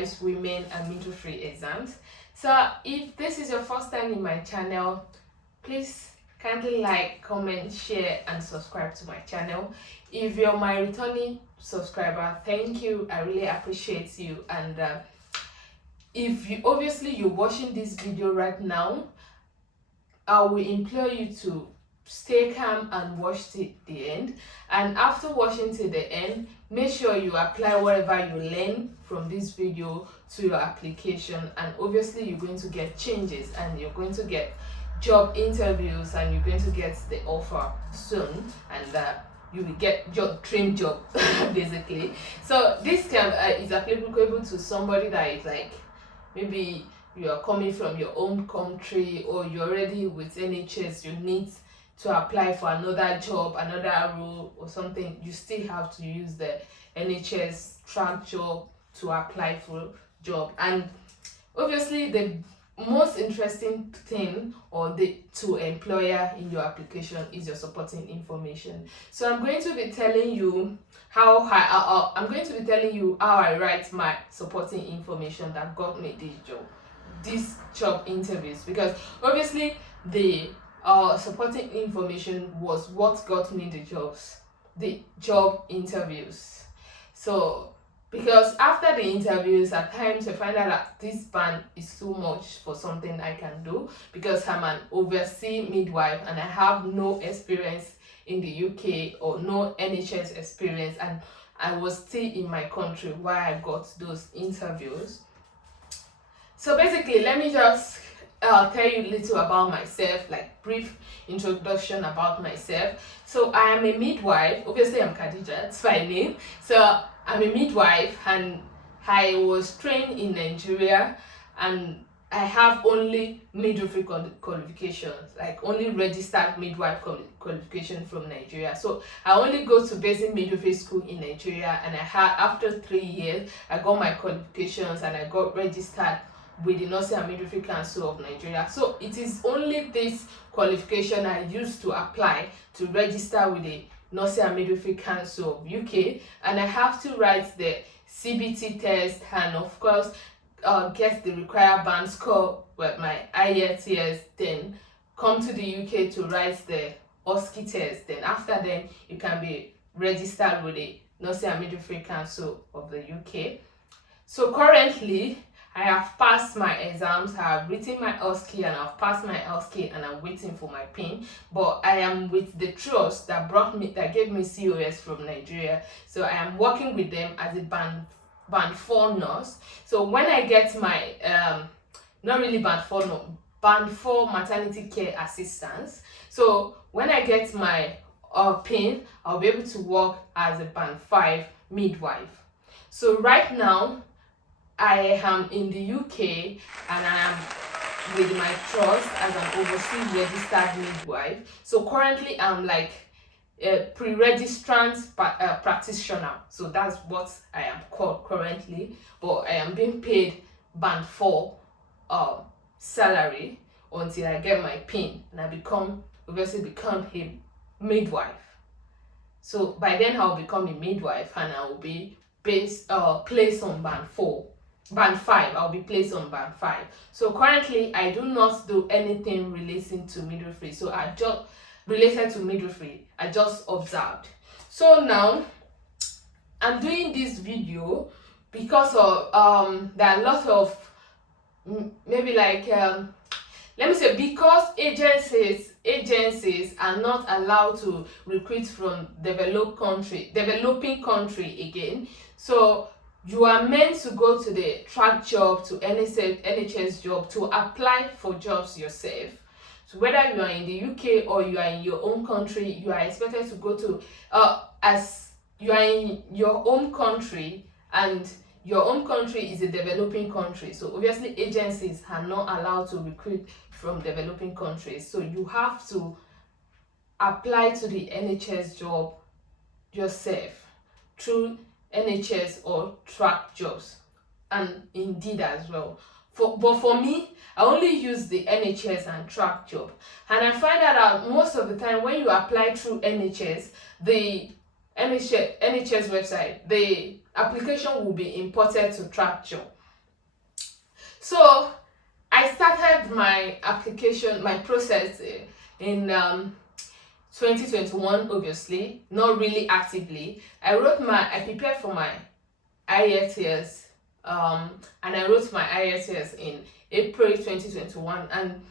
midwives, women, and midwifery exams. So if this is your first time in my channel, please kindly like, comment, share, and subscribe to my channel. If you're my returning subscriber, thank you. I really appreciate you. And if you're watching this video right now, I will implore you to stay calm and watch to the end. And after watching to the end, make sure you apply whatever you learn from this video to your application. And obviously you're going to get changes, and you're going to get job interviews, and you're going to get the offer soon, and you will get your dream job basically. So this is applicable to somebody that is like, maybe you are coming from your own country, or you're already with NHS, you need to apply for another job, another role or something. You still have to use the NHS track job to apply for job. And obviously the most interesting thing to employer in your application is your supporting information. So I'm going to be telling you how I write my supporting information that got me these job interviews, because obviously the supporting information was what got me the job interviews. So because after the interviews, at times I find out that this band is too much for something I can do, because I'm an overseas midwife and I have no experience in the UK or no NHS experience, and I was still in my country while I got those interviews. So basically, let me just tell you a little about myself, like brief introduction about myself. So I am a midwife. Obviously I'm Khadija, that's my name. So I'm a midwife, and I was trained in Nigeria, and I have only midwifery qualifications, like only registered midwife qualification from Nigeria. So I only go to basic midwifery school in Nigeria, and after 3 years I got my qualifications and I got registered with the Nursing and Midwifery Council of Nigeria. So it is only this qualification I used to apply to register with the Nursing and Midwifery Council of UK, and I have to write the CBT test, and of course get the required band score with my IELTS, then come to the UK to write the OSCE test. Then after then you can be registered with the Nursing and Midwifery Council of the UK. So currently I have passed my exams, I have written my OSCE, and I've passed my OSCE, and I'm waiting for my PIN. But I am with the trust that gave me COS from Nigeria. So I am working with them as a band 4 nurse. So when I get my not really band 4 no, band 4 maternity care assistance. So when I get my PIN, I'll be able to work as a band 5 midwife. So right now I am in the UK, and I am with my trust as an overseas registered midwife. So currently I'm like a pre-registrant practitioner. So that's what I am called currently. But I am being paid band 4 salary until I get my PIN, and I become a midwife. So by then I'll become a midwife, and I will be placed on band 5. I'll be placed on band 5. So currently I do not do anything relating to midwifery. So I just related to midwifery, I just observed. So now I'm doing this video because of there are a lot of maybe like let me say, because agencies are not allowed to recruit from developing country again. So you are meant to go to the track job, to NHS job, to apply for jobs yourself. So whether you are in the UK or you are in your own country, you are expected to go to as you are in your own country, and your own country is a developing country. So obviously agencies are not allowed to recruit from developing countries. So you have to apply to the NHS job yourself through NHS or track jobs, and Indeed as well. But for me, I only use the NHS and track job, and I find out most of the time when you apply through NHS, the NHS website, the application will be imported to track job. So I started my application, my process in 2021, obviously, not really actively. I prepared for my IELTS, and I wrote my IELTS in April 2021, and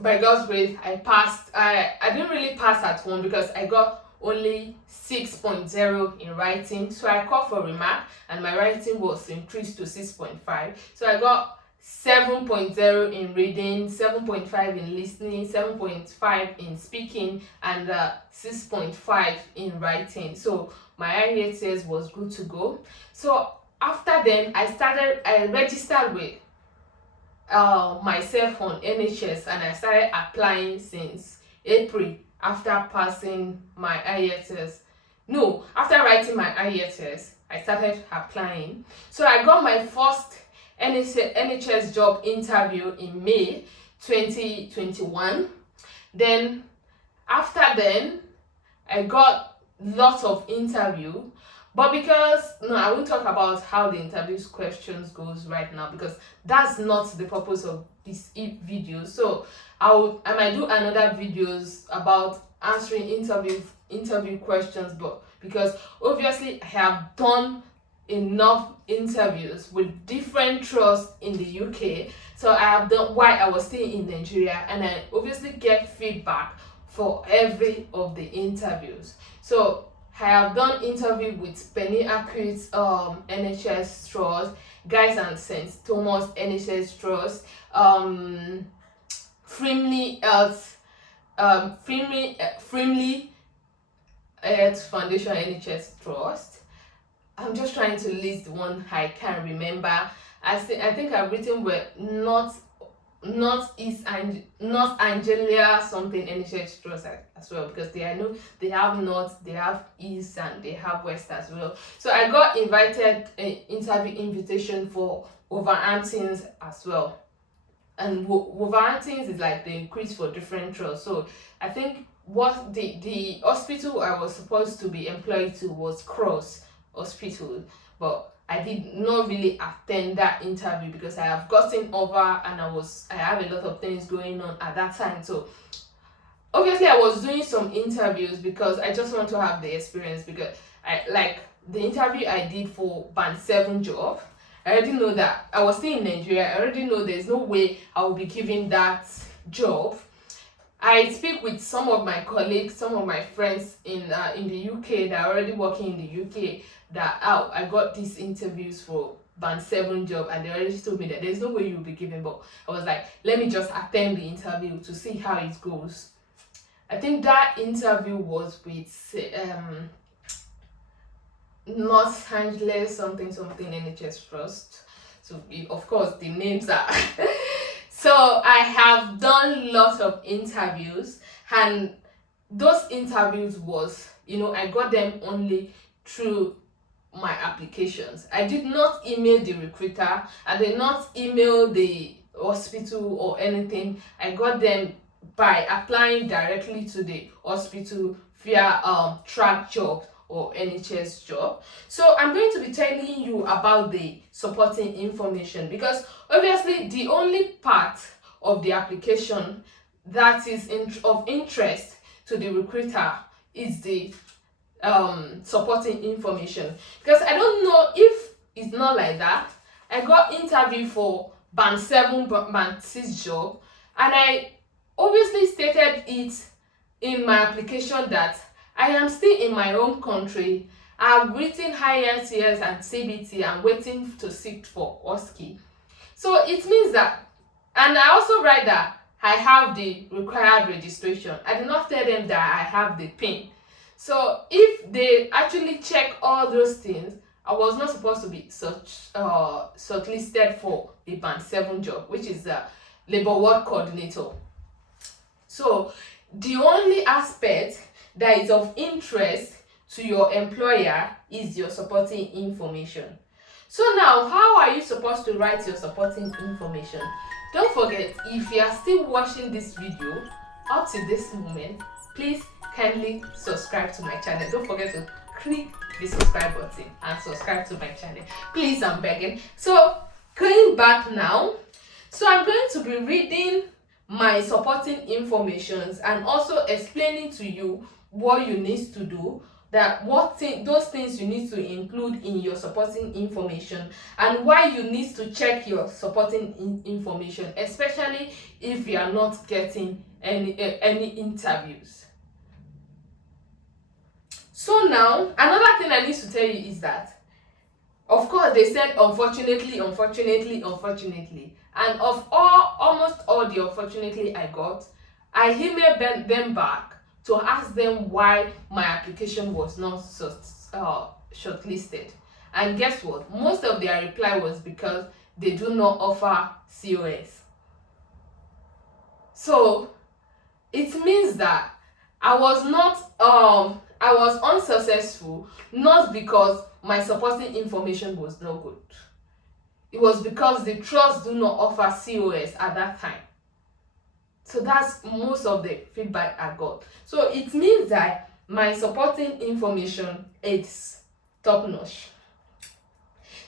by God's grace, I passed. I didn't really pass at one because I got only 6.0 in writing, so I called for remark, and my writing was increased to 6.5. So I got 7.0 in reading, 7.5 in listening, 7.5 in speaking, and 6.5 in writing. So my IELTS was good to go. So after then, I registered with myself on NHS, and I started applying since April after passing my IELTS. No, after writing my IELTS, I started applying. So I got my first NHS job interview in May 2021. Then after then, I got lots of interview, but I won't talk about how the interviews questions goes right now, because that's not the purpose of this video. So I might do another videos about answering interview questions, but because obviously I have done enough interviews with different trusts in the UK, so I have done while I was still in Nigeria, and I obviously get feedback for every of the interviews. So I have done interview with Penny Acute NHS Trust, Guys and St. Thomas NHS Trust, Frimley Health Foundation NHS Trust. I'm just trying to list the one I can't remember. I think I've written with North Anglia something NHS Trust as well, because they have North, they have East, and they have West as well. So I got invited interview invitation for Wolverhamptons as well. And Wolverhamptons is like the increase for different trusts. So I think what the hospital I was supposed to be employed to was Cross Hospital, but I did not really attend that interview because I have gotten over, and I have a lot of things going on at that time. So obviously I was doing some interviews because I just want to have the experience, because I like the interview I did for Band 7 job. I already know that I was still in Nigeria. I already know there's no way I will be given that job. I speak with some of my colleagues, some of my friends in the UK that are already working in the UK, that I got these interviews for Band 7 job, and they already told me that there's no way you'll be given, but I was like, let me just attend the interview to see how it goes. I think that interview was with North Angeles something NHS Trust. So of course the names are so I have done lots of interviews, and those interviews was, I got them only through my applications. I did not email the recruiter, I did not email the hospital or anything. I got them by applying directly to the hospital via track job or NHS job. So I'm going to be telling you about the supporting information, because obviously the only part of the application that is of interest to the recruiter is the supporting information, because I don't know if it's not like that. I got interview for Band 7, Band 6 job, and I obviously stated it in my application that I am still in my home country. I've written IELTS and CBT. I'm waiting to sit for OSCE. So it means that, and I also write that I have the required registration. I did not tell them that I have the PIN. So if they actually check all those things, I was not supposed to be shortlisted for the Band 7 job, which is the labor ward coordinator. So the only aspect that is of interest to your employer is your supporting information. So now, how are you supposed to write your supporting information? Don't forget, if you are still watching this video up to this moment, please kindly subscribe to my channel. Don't forget to click the subscribe button and subscribe to my channel. Please, I'm begging. So going back now, So I'm going to be reading my supporting informations and also explaining to you what you need to do, that those things you need to include in your supporting information, and why you need to check your supporting information, especially if you are not getting any interviews. So now, another thing I need to tell you is that, of course, they said unfortunately, and of almost all the unfortunately I got, I emailed them back to ask them why my application was not shortlisted. And guess what? Most of their reply was because they do not offer COS. So it means that I was unsuccessful, not because my supporting information was not good. It was because the trust do not offer COS at that time. So that's most of the feedback I got. So it means that my supporting information is top notch.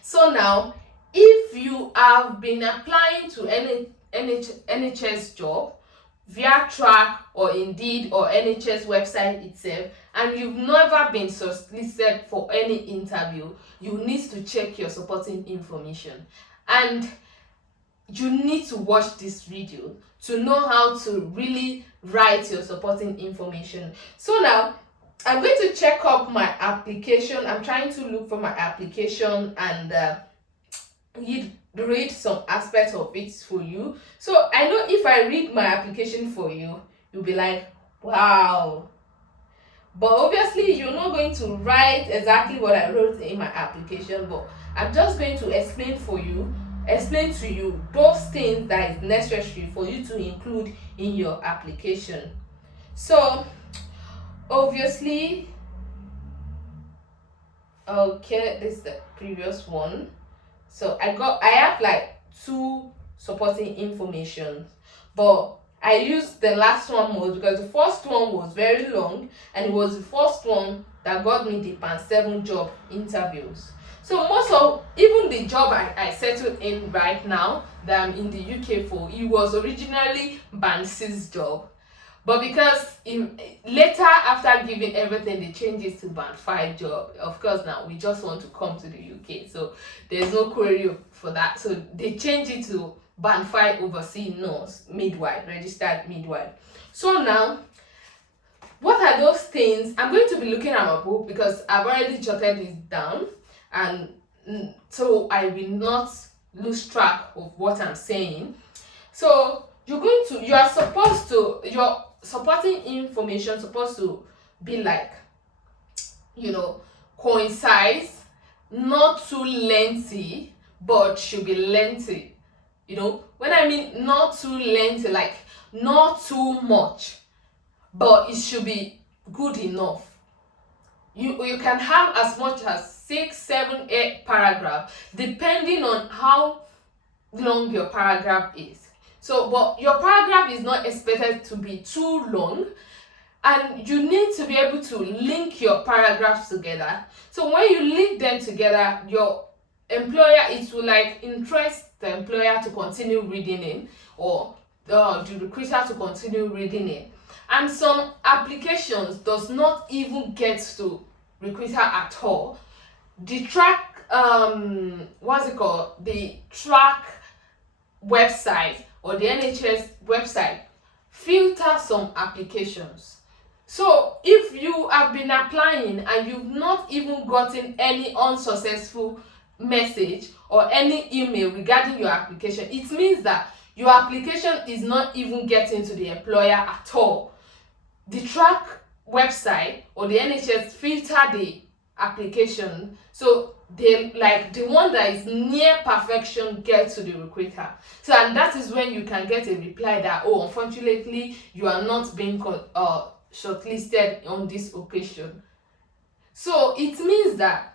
So now, if you have been applying to any NHS job via Track or Indeed or NHS website itself, and you've never been shortlisted for any interview, you need to check your supporting information. And you need to watch this video to know how to really write your supporting information. So now, I'm going to check up my application. I'm trying to look for my application and read some aspects of it for you. So I know if I read my application for you, you'll be like, wow. But obviously, you're not going to write exactly what I wrote in my application, but I'm just going to explain to you those things that is necessary for you to include in your application. So obviously, okay, this is the previous one. So I have like 2 supporting information, but I used the last one most because the first one was very long, and it was the first one that got me the Band 7 job interviews. So most of, even the job I settled in right now that I'm in the UK for, it was originally Band 6 job. But because later, after giving everything, they changed it to Band 5 job. Of course, now we just want to come to the UK, so there's no query for that. So they changed it to Band 5 overseas nurse, midwife, registered midwife. So now, what are those things? I'm going to be looking at my book because I've already jotted this down, and so I will not lose track of what I'm saying. So your supporting information supposed to be like, concise, not too lengthy, but should be lengthy. When I mean not too lengthy, like not too much, but it should be good enough. You can have as much as 6, 7, 8 paragraphs, depending on how long your paragraph is. So, but your paragraph is not expected to be too long, and you need to be able to link your paragraphs together. So when you link them together, your employer, it will like interest the employer to continue reading it, or the recruiter to continue reading it. And some applications does not even get to recruiter at all. The Track, the Track website or the NHS website filter some applications. So if you have been applying and you've not even gotten any unsuccessful message or any email regarding your application, it means that your application is not even getting to the employer at all. The Track website or the NHS filter the application, so they like the one that is near perfection gets to the recruiter. So, and that is when you can get a reply that, oh, unfortunately you are not being shortlisted on this occasion. So it means that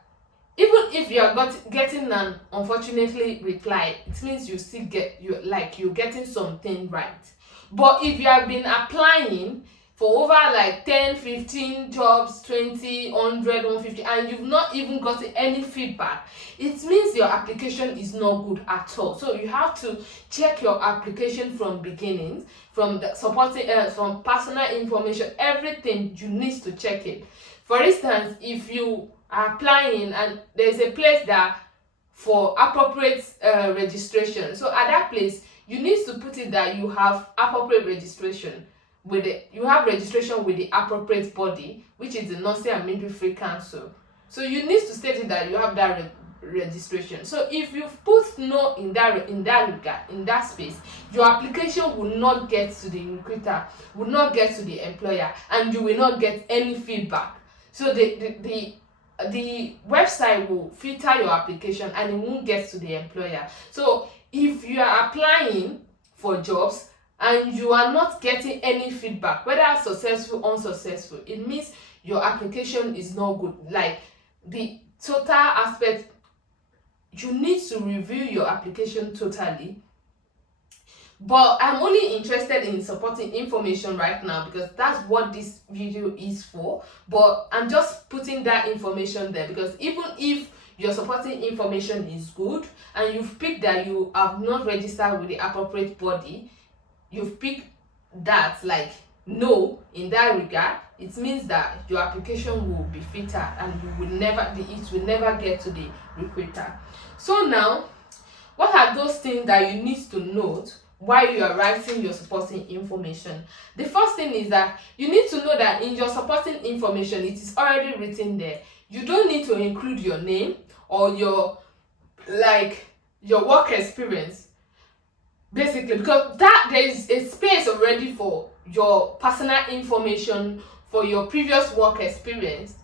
even if you are getting an unfortunately reply, it means you still you're getting something right. But if you have been applying for over like 10, 15 jobs, 20, 100, 150, and you've not even gotten any feedback, it means your application is not good at all. So you have to check your application from beginnings, from the supporting, from personal information, everything. You need to check it. For instance, if you are applying and there's a place that for appropriate registration, so at that place you need to put it that you have appropriate registration with you have registration with the appropriate body, which is the Nursing and Midwifery Council. So you need to state it that you have that registration. So if you put no in that regard, in that space, your application will not get to the recruiter, will not get to the employer, and you will not get any feedback. So the website will filter your application and it won't get to the employer. So if you are applying for jobs and you are not getting any feedback, whether successful or unsuccessful, it means your application is not good. Like the total aspect, you need to review your application totally. But I'm only interested in supporting information right now because that's what this video is for. But I'm just putting that information there because even if your supporting information is good and you've picked that you have not registered with the appropriate body, you've picked that like no in that regard, it means that your application will be filtered and it will never get to the recruiter. So now, what are those things that you need to note while you are writing your supporting information? The first thing is that you need to know that in your supporting information, it is already written there. You don't need to include your name or your work experience, basically, because that there is a space already for your personal information, for your previous work experience,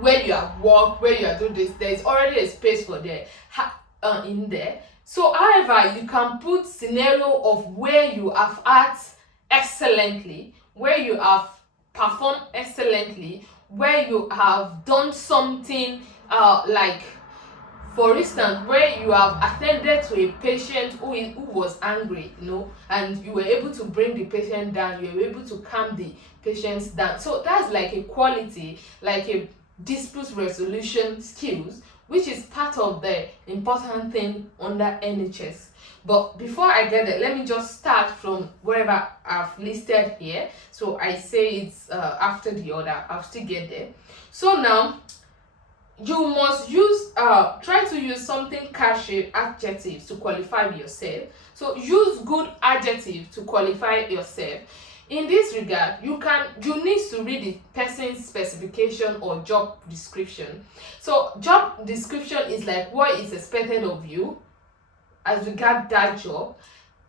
where you have worked, where you are doing this. There is already a space for there in there. So however, you can put scenario of where you have acted excellently, where you have performed excellently, where you have done something like, for instance, where you have attended to a patient who was angry, and you were able to bring the patient down, you were able to calm the patients down. So that's like a quality, like a dispute resolution skills, which is part of the important thing under NHS. But before I get there, let me just start from wherever I've listed here. So I say it's after the order, I'll still get there. So now, you must use try to use something catchy adjectives to qualify yourself. So use good adjectives to qualify yourself. In this regard, you need to read the person's specification or job description. So job description is like what is expected of you as regard that job.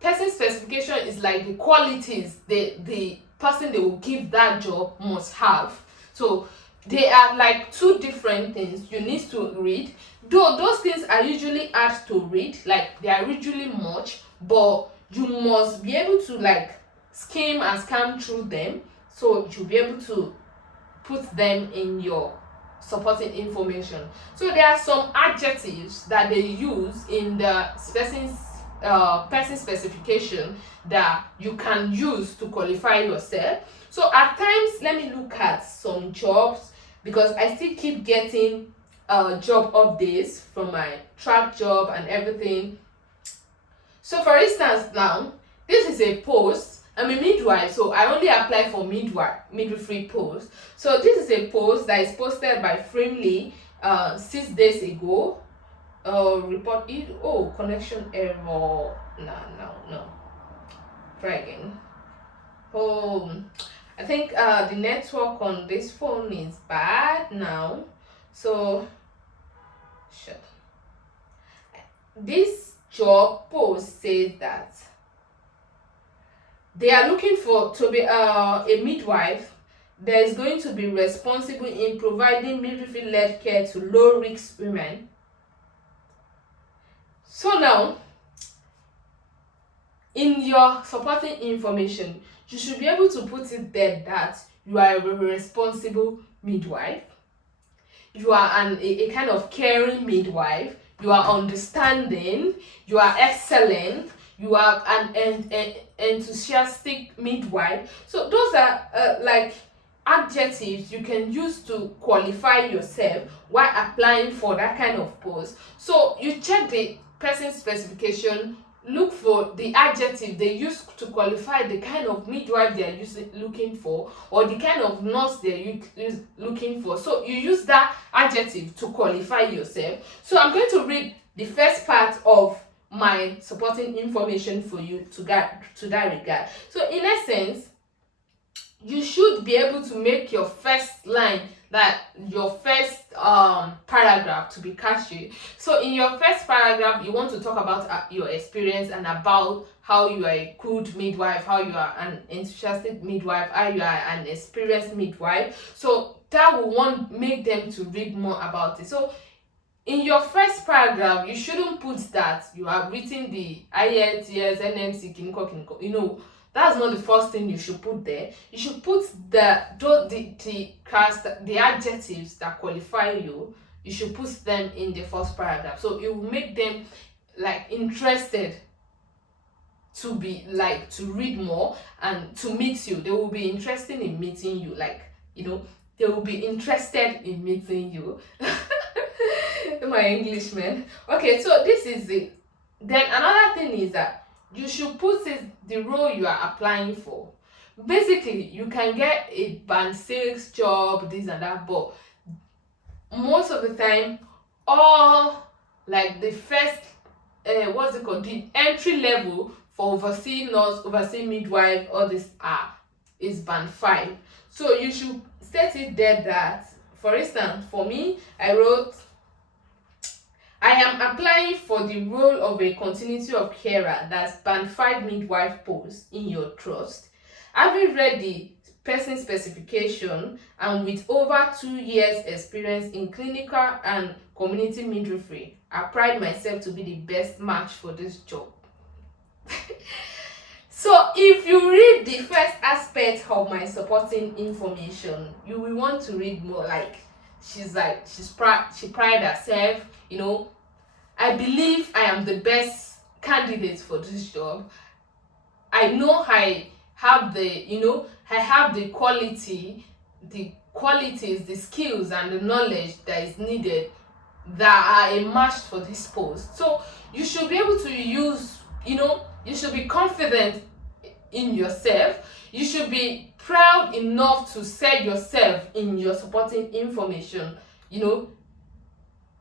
Person specification is like the qualities the person they will give that job must have. So they are like two different things you need to read. Though those things are usually hard to read, like they are usually much, but you must be able to like skim and scan through them, so you'll be able to put them in your supporting information. So there are some adjectives that they use in the person specification that you can use to qualify yourself. So at times, let me look at some jobs, because I still keep getting job updates from my track job and everything. So for instance, now this is a post. I'm a midwife, so I only apply for midwifery post. So this is a post that is posted by Frimley 6 days ago. Report it. Oh, connection error. No. Try again. Oh, I think the network on this phone is bad now. So, shit. This job post says that they are looking to be a midwife that is going to be responsible in providing midwifery-led care to low-risk women. So now, in your supporting information, you should be able to put it there that you are a responsible midwife, you are a kind of caring midwife, you are understanding, you are excellent, you have an enthusiastic midwife. So those are like adjectives you can use to qualify yourself while applying for that kind of post. So you check the person's specification, look for the adjective they use to qualify the kind of midwife they are looking for, or the kind of nurse they are looking for. So you use that adjective to qualify yourself. So I'm going to read the first part of my supporting information for you to that regard. So in essence, you should be able to make your first line, that your first paragraph, to be catchy. So in your first paragraph, you want to talk about your experience and about how you are a good midwife, how you are an enthusiastic midwife, how you are an experienced midwife. So that will make them to read more about it. So in your first paragraph, you shouldn't put that you have written the IELTS, NMC, kinko. That's not the first thing you should put there. You should put the adjectives that qualify you. You should put them in the first paragraph. So it will make them like interested to read more and to meet you. They will be interested in meeting you. They will be interested in meeting you. My Englishman. Okay, so this is it. Then another thing is that you should put the role you are applying for. Basically, you can get a band 6 job, this and that, but most of the time, all like the first the entry level for overseeing nurse, overseeing midwife, all this is band 5. So you should set it there that, for instance, for me, I wrote, I am applying for the role of a continuity of carer, that's band 5 midwife post in your trust. Having read the person specification and with over 2 years experience in clinical and community midwifery, I pride myself to be the best match for this job. So if you read the first aspect of my supporting information, you will want to read more. She pride herself, I believe I am the best candidate for this job. I know I have the qualities, the skills and the knowledge that is needed that are a match for this post. So you should be able to use, you should be confident in yourself. You should be proud enough to say yourself in your supporting information.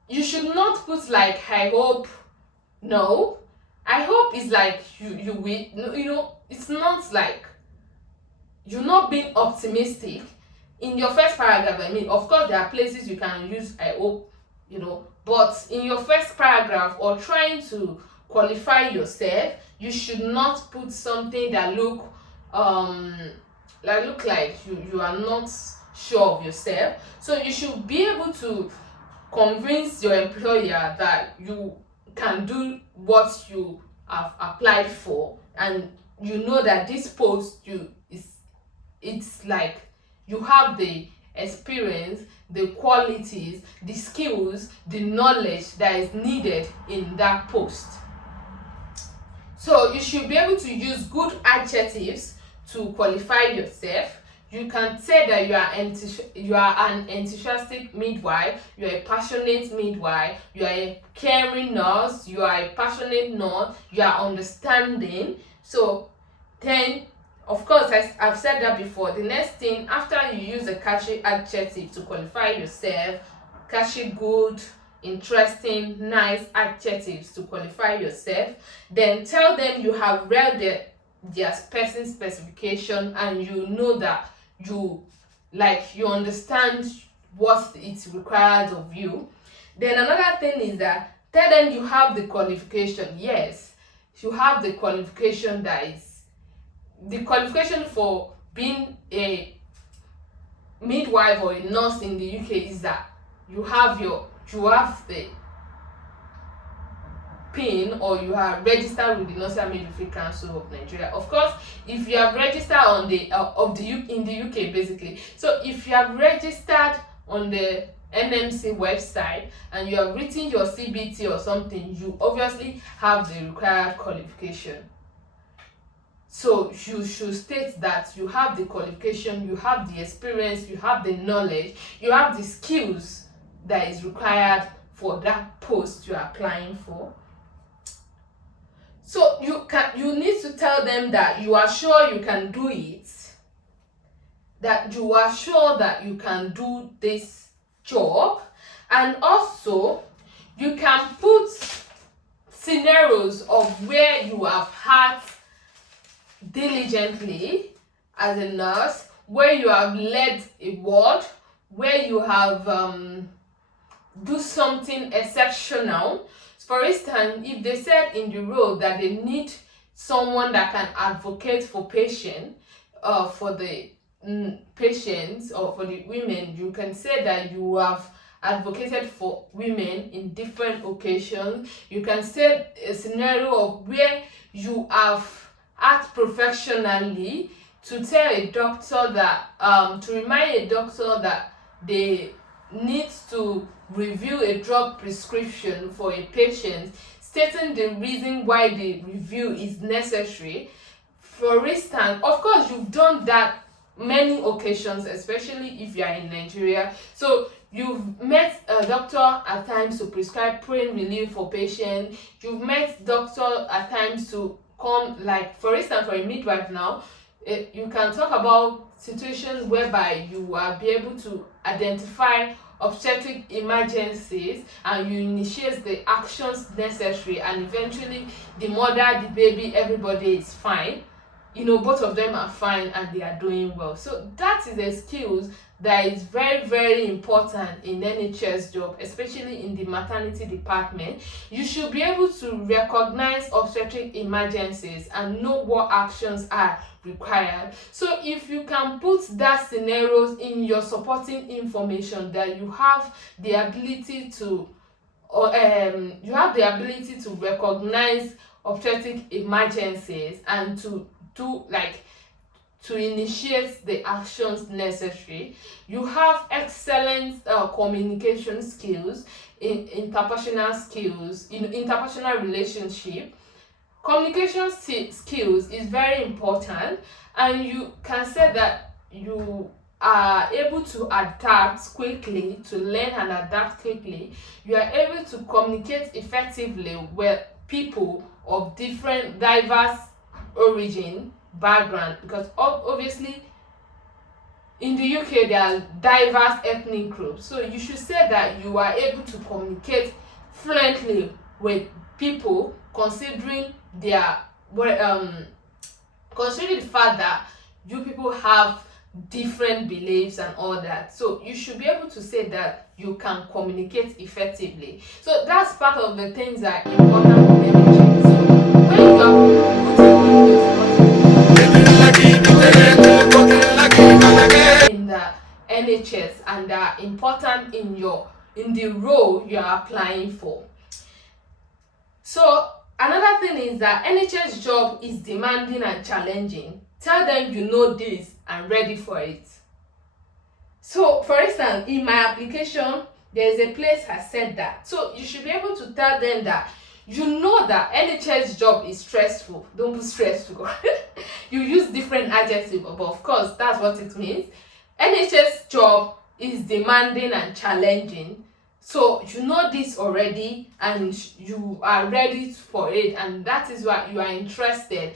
You should not put I hope. No, I hope is you will. It's not you're not being optimistic in your first paragraph. Of course, there are places you can use I hope, but in your first paragraph or trying to qualify yourself, you should not put something that look like you are not sure of yourself. So you should be able to convince your employer that you can do what you have applied for, and that this post it's like you have the experience, the qualities, the skills, the knowledge that is needed in that post. So you should be able to use good adjectives to qualify yourself. You can say that you are an enthusiastic midwife, you are a passionate midwife, you are a caring nurse, you are a passionate nurse, you are understanding. So then, of course, I've said that before, the next thing, after you use a catchy adjective to qualify yourself, catchy, good, interesting, nice adjectives to qualify yourself, then tell them you have read their person specification and you know that you understand what it requires of you. Then another thing is that tell them you have the qualification. Yes, you have the qualification, that is the qualification for being a midwife or a nurse in the UK is that you have the PIN, or you are registered with the Nursery and Midwifery Council of Nigeria. Of course, if you have registered in the UK, basically. So if you have registered on the NMC website and you have written your CBT or something, you obviously have the required qualification. So you should state that you have the qualification, you have the experience, you have the knowledge, you have the skills that is required for that post you are applying for. So you need to tell them that you are sure you can do it, that you are sure that you can do this job, and also you can put scenarios of where you have had diligently as a nurse, where you have led a ward, where you have do something exceptional. For instance, if they said in the role that they need someone that can advocate for patients, for the patients or for the women, you can say that you have advocated for women in different occasions. You can say a scenario of where you have act professionally to tell a doctor that to remind a doctor that they need to review a drug prescription for a patient, stating the reason why the review is necessary. For instance, of course, you've done that many occasions, especially if you are in Nigeria. So you've met a doctor at times to prescribe pain relief for patients. You've met doctor at times to come, like for instance, for a midwife now, you can talk about situations whereby you will be able to identify obstetric emergencies and you initiate the actions necessary, and eventually the mother, the baby, everybody is fine. Both of them are fine and they are doing well. So that is a skills that is very, very important in NHS job, especially in the maternity department. You should be able to recognize obstetric emergencies and know what actions are required. So if you can put that scenarios in your supporting information, that you have the ability to recognize obstetric emergencies and to initiate the actions necessary. You have excellent communication skills, interpersonal skills, interpersonal relationship. Communication skills is very important, and you can say that you are able to adapt quickly, to learn and adapt quickly. You are able to communicate effectively with people of different diverse origin, background, because obviously in the UK there are diverse ethnic groups. So you should say that you are able to communicate fluently with people, considering the fact that you people have different beliefs and all that. So you should be able to say that you can communicate effectively. So that's part of the things that are important for NHS. So when you are in the NHS and are important in the role you are applying for. So another thing is that NHS job is demanding and challenging. Tell them you know this and ready for it. So for instance, in my application, there is a place I said that. So you should be able to tell them that you know that NHS job is stressful. Don't be stressful. You use different adjectives, but of course that's what it means. NHS job is demanding and challenging. So you know this already and you are ready for it, and that is why you are interested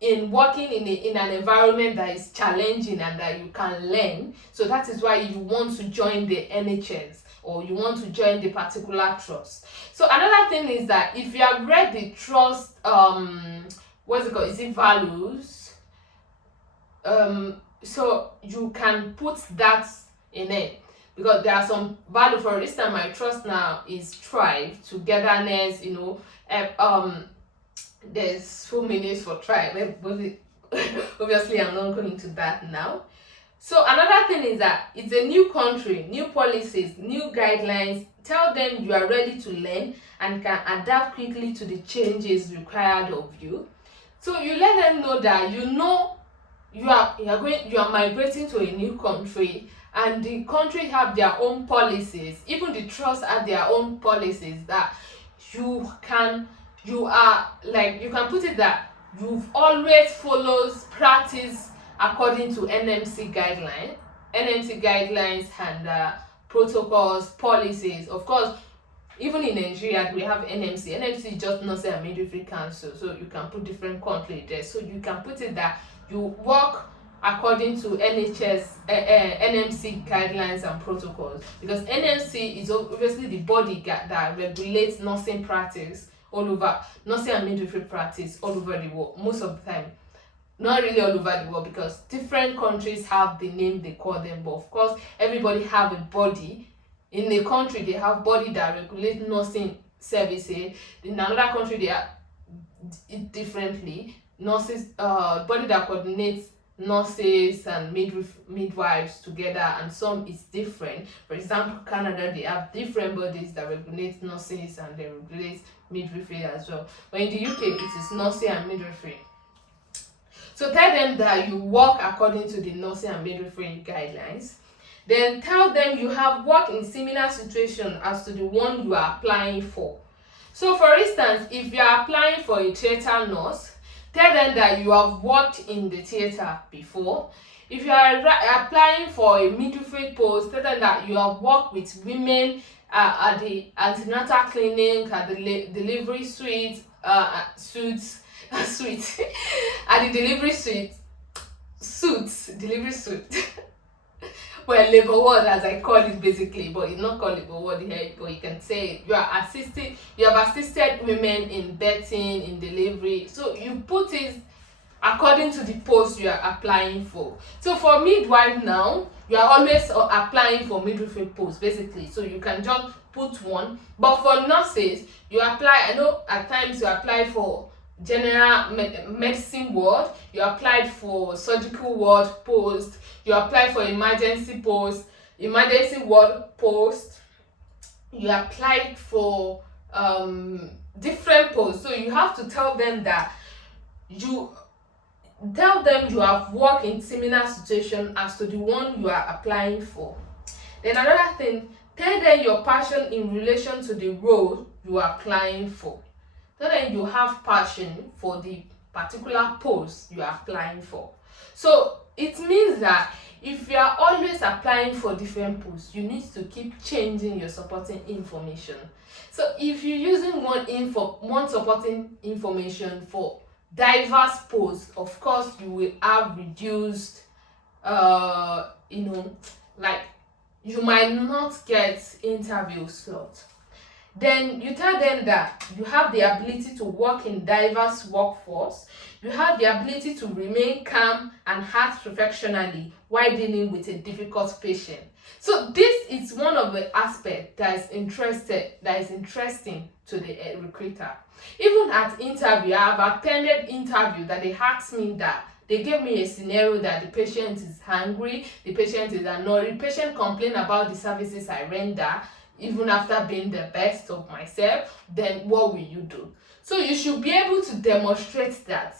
in working in an environment that is challenging and that you can learn. So that is why you want to join the NHS, or you want to join the particular trust. So another thing is that if you have read the trust, what's it called? Is it values? So you can put that in it, because there are some value. For instance, my trust now is thrive, togetherness. There's so many for thrive. Obviously, I'm not going to that now. So another thing is that it's a new country, new policies, new guidelines. Tell them you are ready to learn and can adapt quickly to the changes required of you. So you let them know that you are migrating to a new country and the country have their own policies. Even the trust have their own policies that you can put it that you've always follows practice according to NMC guidelines and protocols, policies. Of course, even in Nigeria we have NMC. NMC is just Nursing and Midwifery Council, so you can put different country there. So you can put it that you work according to NHS NMC guidelines and protocols, because NMC is obviously the body that regulates nursing practice all over, nursing and midwifery practice all over the world. Most of the time, not really all over the world, because different countries have the name they call them, but of course everybody have a body. In a country they have body that regulates nursing services. In another country they are it differently. Nurses body that coordinates nurses and midwives together, and some is different. For example, Canada, they have different bodies that regulate nurses and they regulate midwifery as well. But in the UK, it is nursing and midwifery. So tell them that you work according to the nursing and midwifery guidelines. Then tell them you have worked in similar situation as to the one you are applying for. So for instance, if you are applying for a theatre nurse, tell them that you have worked in the theatre before. If you are applying for a midwifery post, tell them that you have worked with women at the antenatal clinic, at the delivery suite, at the delivery suite. Well, labor ward as I call it basically, but it's not called labor ward here, but you can say you have assisted women in birthing, in delivery. So you put it according to the post you are applying for. So for midwife now, you are always applying for midwifery post basically, so you can just put one. But for nurses, you apply, I know at times you apply for general medicine ward, you applied for surgical ward post, you applied for emergency ward post, you applied for different posts. So you have to tell them that you have worked in similar situation as to the one you are applying for. Then another thing, tell them your passion in relation to the role you are applying for. So then you have passion for the particular post you are applying for. So it means that if you are always applying for different posts, you need to keep changing your supporting information. So if you're using one supporting information for diverse posts, of course you will have reduced like you might not get interview slots. Then you tell them that you have the ability to work in diverse workforce, you have the ability to remain calm and act professionally while dealing with a difficult patient. So this is one of the aspects that is interesting to the recruiter. Even at interview, I have attended interview that they asked me that they gave me a scenario that the patient is hungry, the patient is annoyed, the patient complained about the services I render, even after being the best of myself. Then what will you do? So you should be able to demonstrate that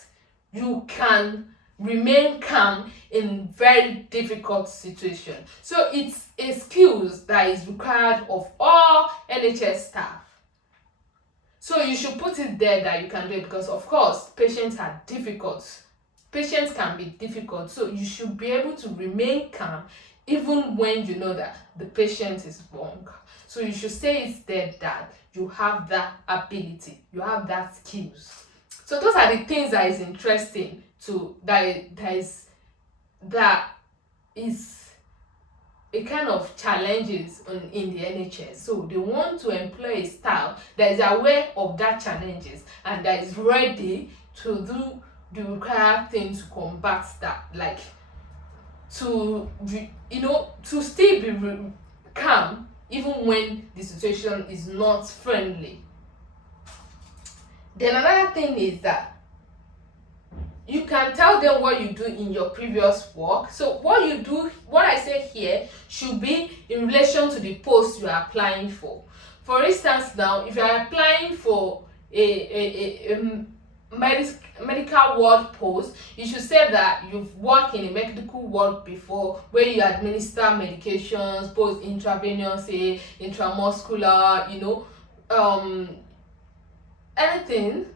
you can remain calm in very difficult situation. So it's a skills that is required of all NHS staff. So you should put it there that you can do it, because of course patients are difficult. Patients can be difficult, so you should be able to remain calm even when you know that the patient is wrong. So you should say it's there that you have that ability, you have that skills. So those are the things that is interesting to that is a kind of challenges in the NHS. So they want to employ a staff that is aware of that challenges and that is ready to do the required things to combat that, like to still be calm even when the situation is not friendly. Then another thing is that you can tell them what you do in your previous work. So what I say here should be in relation to the post you are applying for. For instance, now if you are applying for a medical ward post, you should say that you've worked in a medical ward before, where you administer medications, both intravenous, say intramuscular, anything.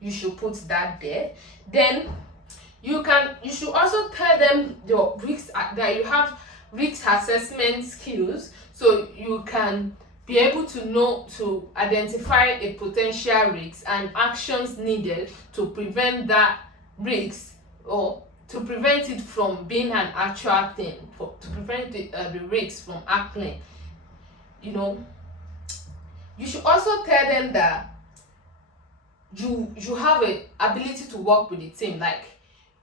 You should put that there. Then you should also tell them your risks, that you have risk assessment skills, so you can be able to know to identify a potential risk and actions needed to prevent that risk, or to prevent it from being an actual thing, to prevent the risk from happening. You should also tell them that you have a ability to work with the team, like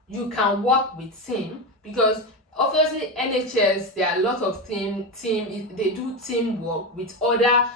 you can work with team, because obviously NHS, there are a lot of team they do teamwork with other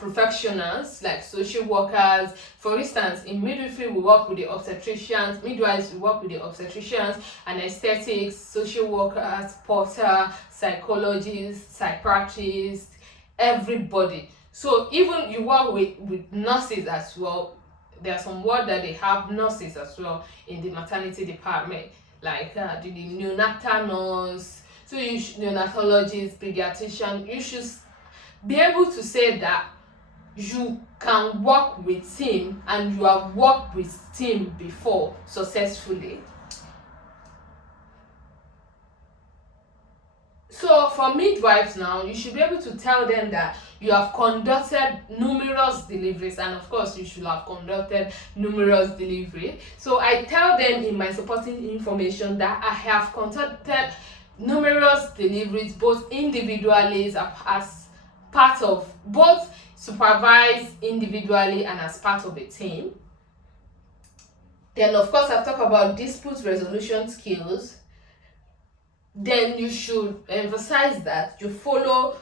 professionals like social workers. For instance, in midwifery, we work with the obstetricians, midwives, we work with the obstetricians, anesthetics, social workers, porter, psychologists, psychiatrists, everybody. So even you work with nurses as well. There are some work that they have nurses as well in the maternity department, like the neonatal nurse, so neonatologist, pediatrician. You should be able to say that you can work with team and you have worked with team before successfully. So for midwives now, you should be able to tell them that you have conducted numerous deliveries, and of course you should have conducted numerous deliveries. So I tell them in my supporting information that I have conducted numerous deliveries, both individually as part of, both supervised individually and as part of a team. Then of course I've talked about dispute resolution skills. Then you should emphasize that you follow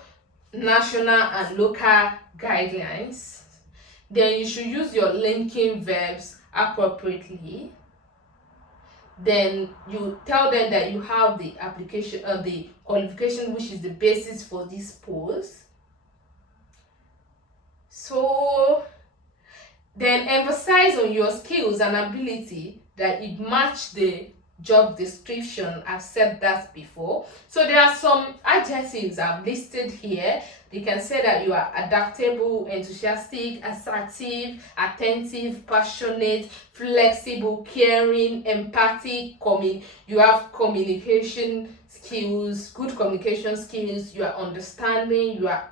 national and local guidelines. Then you should use your linking verbs appropriately. Then you tell them that you have the application of the qualification, which is the basis for this post. So then emphasize on your skills and ability that it match the job description. I've said that before. So there are some adjectives I've listed here. You can say that you are adaptable, enthusiastic, assertive, attentive, passionate, flexible, caring, empathic, you have communication skills, good communication skills, you are understanding, you are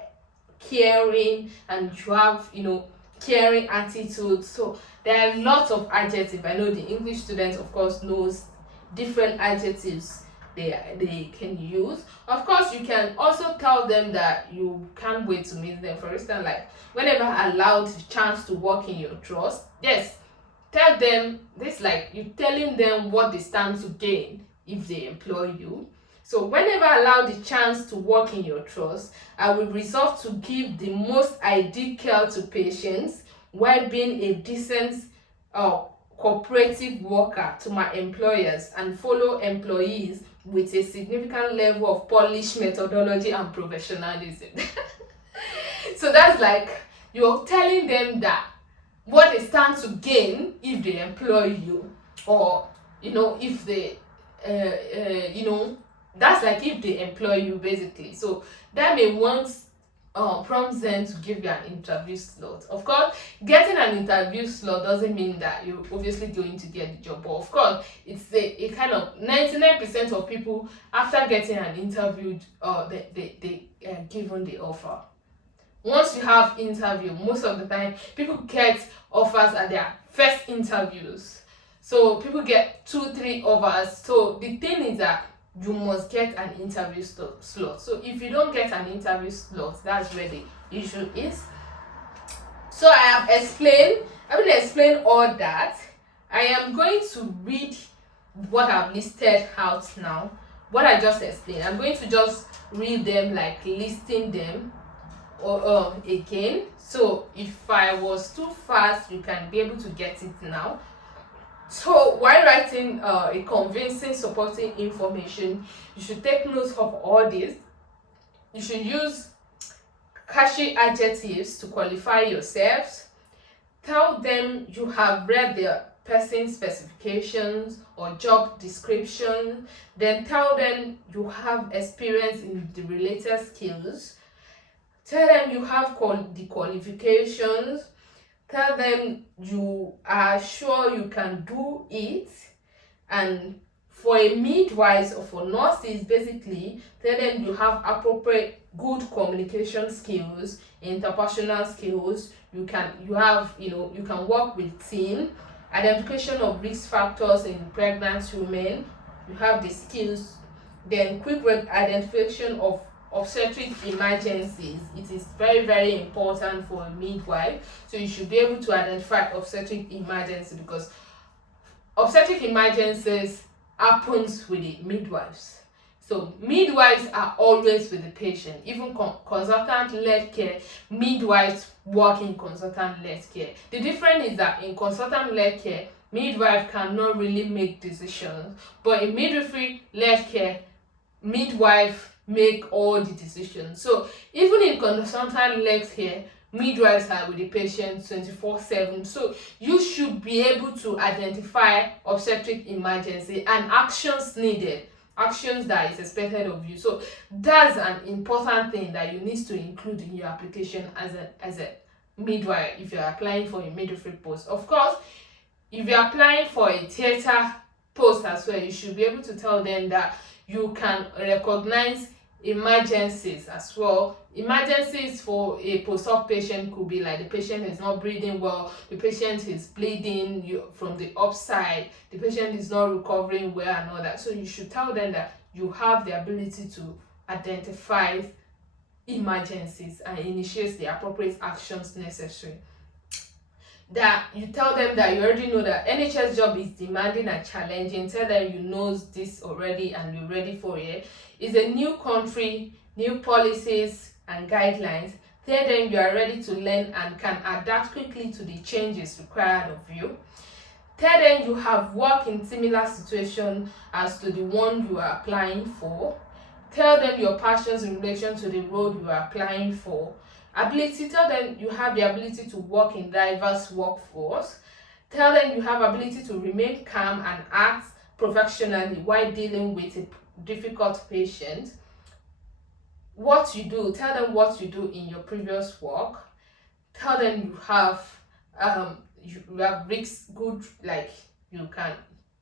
caring, and you have caring attitude. So there are lots of adjectives. I know the English students, of course, knows different adjectives they can use. Of course, you can also tell them that you can't wait to meet them. For instance, like whenever allowed the chance to work in your trust, yes, tell them this, like you telling them what they stand to gain if they employ you. So whenever allowed the chance to work in your trust, I will resolve to give the most ideal care to patients while being a decent cooperative worker to my employers and follow employees with a significant level of polished methodology and professionalism. So that's like you're telling them that what they stand to gain if they employ you, or if they that's like if they employ you basically. So that may want prompts them to give you an interview slot. Of course, getting an interview slot doesn't mean that you're obviously going to get the job, but of course it's a kind of 99% of people after getting an interview, they given the offer. Once you have interview, most of the time people get offers at their first interviews. So people get 2-3 offers. So the thing is that you must get an interview slot. So if you don't get an interview slot, that's where the issue is. So I will explain all that. I am going to read what I've listed out now, what I just explained. I'm going to just read them, like listing them again. So if I was too fast, you can be able to get it now. So while writing a convincing supporting information, you should take notes of all this. You should use catchy adjectives to qualify yourselves. Tell them you have read their person specifications or job description. Then tell them you have experience in the related skills. Tell them you have the qualifications. Tell them you are sure you can do it. And for a midwife or for nurses, basically, tell them you have appropriate good communication skills, interpersonal skills. You can work with team, identification of risk factors in pregnant women. You have the skills. Then quick identification of obstetric emergencies. It is very, very important for a midwife, so you should be able to identify obstetric emergency, because obstetric emergencies happens with the midwives. So midwives are always with the patient. Even consultant-led care, midwives work in consultant-led care. The difference is that in consultant-led care, midwife cannot really make decisions, but in midwifery-led care, midwife make all the decisions. So even in consultant-led care, midwives are with the patient 24/7. So you should be able to identify obstetric emergency and actions needed, actions that is expected of you. So that's an important thing that you need to include in your application as a midwife if you're applying for a midwifery post. Of course, if you're applying for a theater post as well, you should be able to tell them that you can recognize emergencies as well. Emergencies for a post-op patient could be like the patient is not breathing well, the patient is bleeding from the upside, the patient is not recovering well and all that. So you should tell them that you have the ability to identify emergencies and initiate the appropriate actions necessary. That you tell them that you already know that NHS job is demanding and challenging. Tell them you know this already and you're ready for it. It's a new country, new policies and guidelines. Tell them you are ready to learn and can adapt quickly to the changes required of you. Tell them you have worked in similar situations as to the one you are applying for. Tell them your passions in relation to the role you are applying for. Tell them you have the ability to work in diverse workforce. Tell them you have ability to remain calm and act professionally while dealing with a difficult patient. What you do, tell them what you do in your previous work. Tell them you have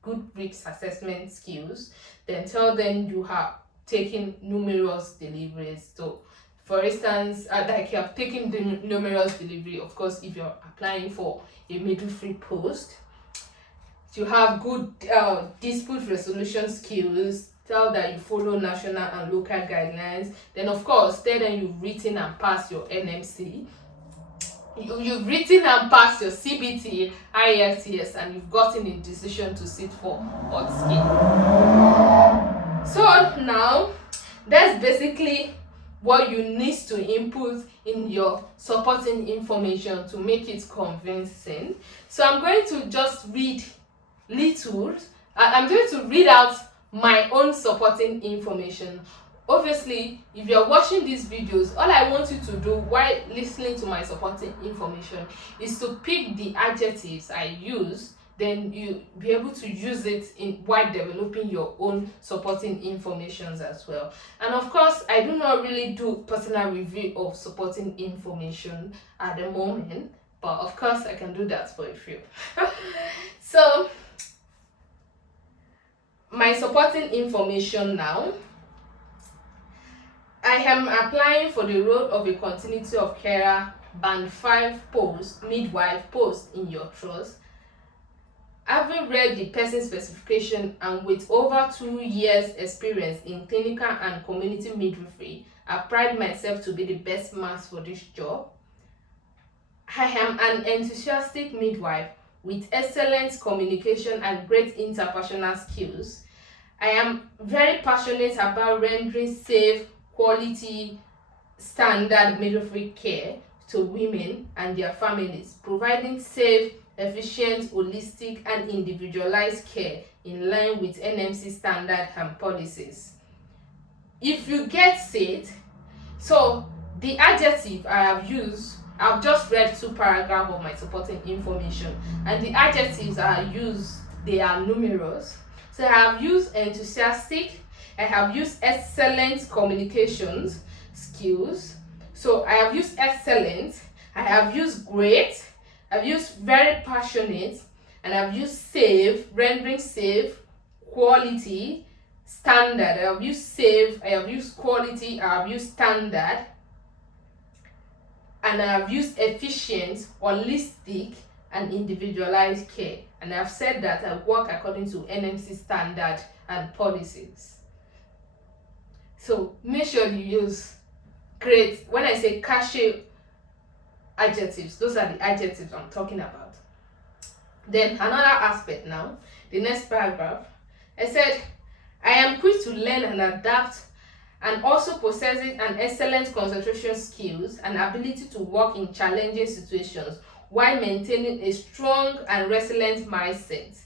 good risk assessment skills. Then tell them you have taken numerous deliveries. So for instance, like you have taken the numerous delivery, of course, if you're applying for a midwifery post. You have good dispute resolution skills. Tell that you follow national and local guidelines. Then of course, tell them you've written and passed your NMC. You've written and passed your CBT, IELTS, and you've gotten a decision to sit for hot skin. So now, that's basically what you need to input in your supporting information to make it convincing. So I'm going to just read I'm going to read out my own supporting information. Obviously, if you're watching these videos, all I want you to do while listening to my supporting information is to pick the adjectives I use. Then you be able to use it while developing your own supporting informations as well. And of course, I do not really do personal review of supporting information at the moment, but of course I can do that for a few. So my supporting information now. I am applying for the role of a continuity of carer band 5 post, midwife post in your trust. Having read the person specification and with over 2 years experience in clinical and community midwifery, I pride myself to be the best match for this job. I am an enthusiastic midwife with excellent communication and great interpersonal skills. I am very passionate about rendering safe, quality, standard midwifery care to women and their families, providing safe, efficient, holistic, and individualized care in line with NMC standard and policies. If you get it, so the adjective I have used I've just read 2 paragraphs of my supporting information, and the adjectives I use, they are numerous. So I have used enthusiastic, I have used excellent communications skills. So I have used excellent, I have used great, I've used very passionate, and I've used safe, rendering safe, quality, standard. I have used safe, I have used quality, I have used standard, and I have used efficient, holistic, and individualized care. And I've said that I work according to NMC standard and policies. So make sure you use great. When I say cachet adjectives, those are the adjectives I'm talking about. Then another aspect now, the next paragraph, I said, I am quick to learn and adapt, and also possessing an excellent concentration skills and ability to work in challenging situations while maintaining a strong and resilient mindset.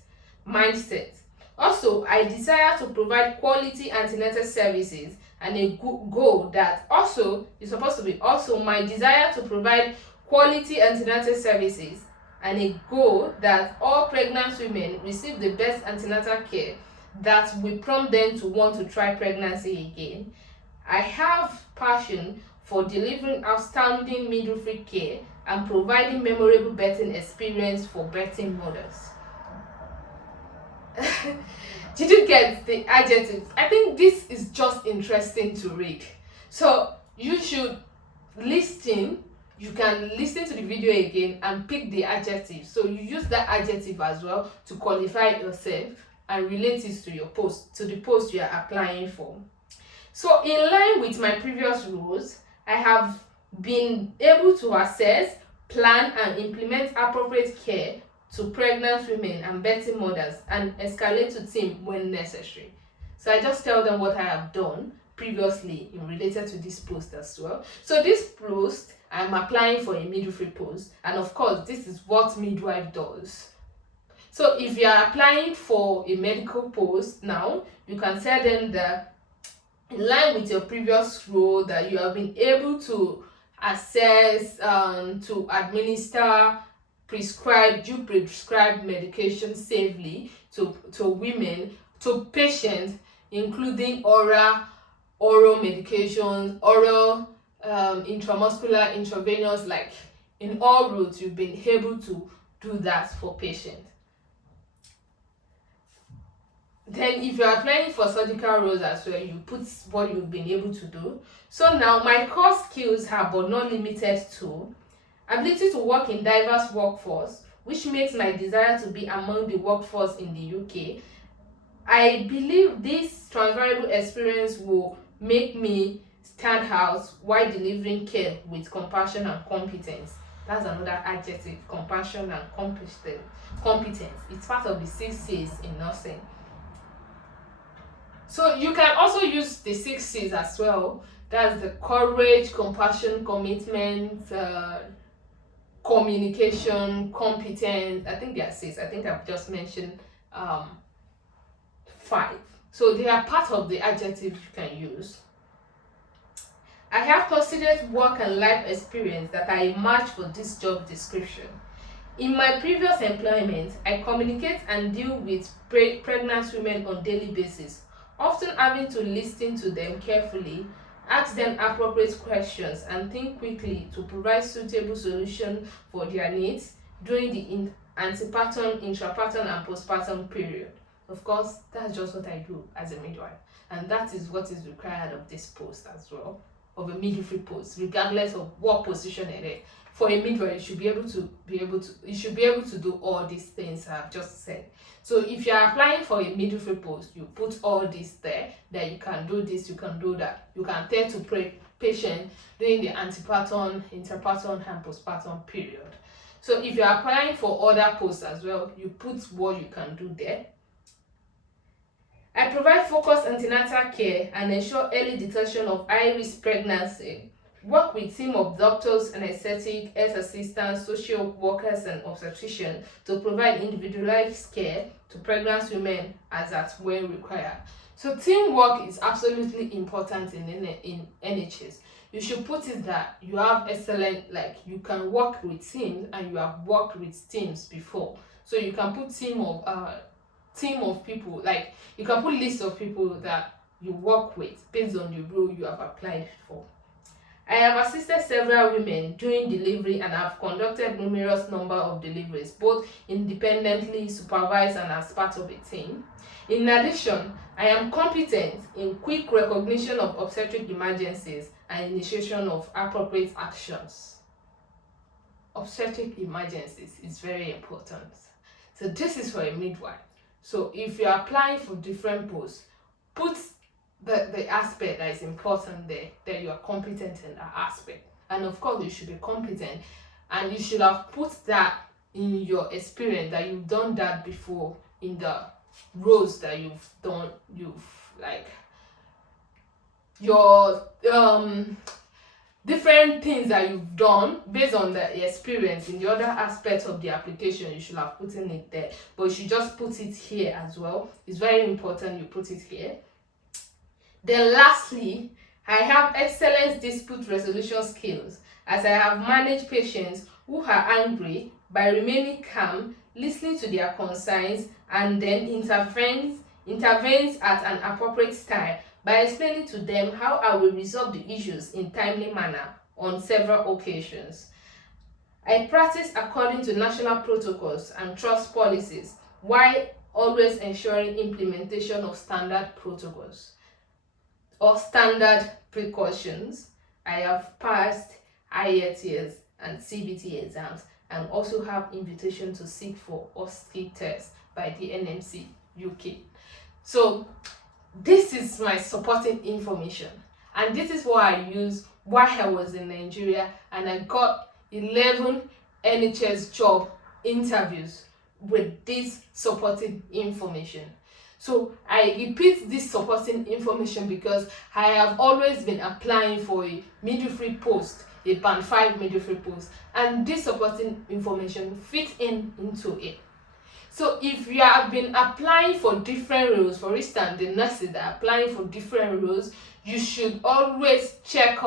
Also, I desire to provide quality antenatal services, and a goal that also is supposed to be also my desire to provide quality antenatal services, and a goal that all pregnant women receive the best antenatal care that will prompt them to want to try pregnancy again. I have passion for delivering outstanding midwifery care and providing memorable birthing experience for birthing mothers. Did you get the adjectives? I think this is just interesting to read. So you should listen. You can listen to the video again and pick the adjective. So you use that adjective as well to qualify yourself and relate it to your post, to the post you are applying for. So in line with my previous rules, I have been able to assess, plan, and implement appropriate care to pregnant women and birthing mothers, and escalate to team when necessary. So I just tell them what I have done previously in related to this post as well. So this post, I'm applying for a midwifery post, and of course this is what midwife does. So if you are applying for a medical post now, you can tell them that in line with your previous role that you have been able to assess, to administer prescribed medication safely to women, to patients, including oral medications, oral, intramuscular, intravenous, like in all routes you've been able to do that for patients. Then if you're applying for surgical roles as well, you put what you've been able to do. So now my core skills have, but not limited to, ability to work in diverse workforce, which makes my desire to be among the workforce in the UK. I believe this transferable experience will make me stand out while delivering care with compassion and competence. That's another adjective, compassion and competence. It's part of the 6 C's in nursing. So you can also use the 6 C's as well. That's the courage, compassion, commitment, communication, competence. I think there are 6. I think I've just mentioned 5. So they are part of the adjectives you can use. I have considered work and life experience that I match for this job description. In my previous employment, I communicate and deal with pregnant women on a daily basis, often having to listen to them carefully, ask them appropriate questions, and think quickly to provide suitable solutions for their needs during the antepartum, intrapartum, and postpartum period. Of course, that's just what I do as a midwife, and that is what is required of this post as well, of a midwifery post, regardless of what position it is. For a midwife, you should be able to do all these things I've just said. So if you are applying for a midwifery post, you put all this there, that you can do this, you can do that. You can tend to patient during the antepartum, interpartum, and postpartum period. So if you are applying for other posts as well, you put what you can do there. I provide focused antenatal care and ensure early detection of high-risk pregnancy. Work with team of doctors, anesthetic, health assistants, social workers, and obstetricians to provide individualized care to pregnant women as at when required. So teamwork is absolutely important in NHS. you should put it that you have excellent, like you can work with teams and you have worked with teams before. So you can put team of people, like you can put list of people that you work with based on the role you have applied for. I have assisted several women during delivery and have conducted numerous number of deliveries, both independently, supervised, and as part of a team. In addition, I am competent in quick recognition of obstetric emergencies and initiation of appropriate actions. Obstetric emergencies is very important. So this is for a midwife. So if you're applying for different posts, put the aspect that is important there, that you are competent in that aspect. And of course, you should be competent, and you should have put that in your experience, that you've done that before in the roles that you've done. Your different things that you've done based on the experience in the other aspects of the application. You should have put in it there, but you should just put it here as well. It's very important you put it here. Then lastly, I have excellent dispute resolution skills, as I have managed patients who are angry by remaining calm, listening to their concerns, and then intervenes at an appropriate time by explaining to them how I will resolve the issues in timely manner on several occasions. I practice according to national protocols and trust policies, while always ensuring implementation of standard protocols or standard precautions. I have passed IELTS and CBT exams, and also have invitation to seek for OSCE test by the NMC UK. So this is my supporting information, and this is what I used while I was in Nigeria, and I got 11 NHS job interviews with this supporting information. So I repeat this supporting information because I have always been applying for a midwifery post, a band 5 midwifery post, and this supporting information fits into it. So if you have been applying for different roles, for instance, the nurses that are applying for different roles, you should always check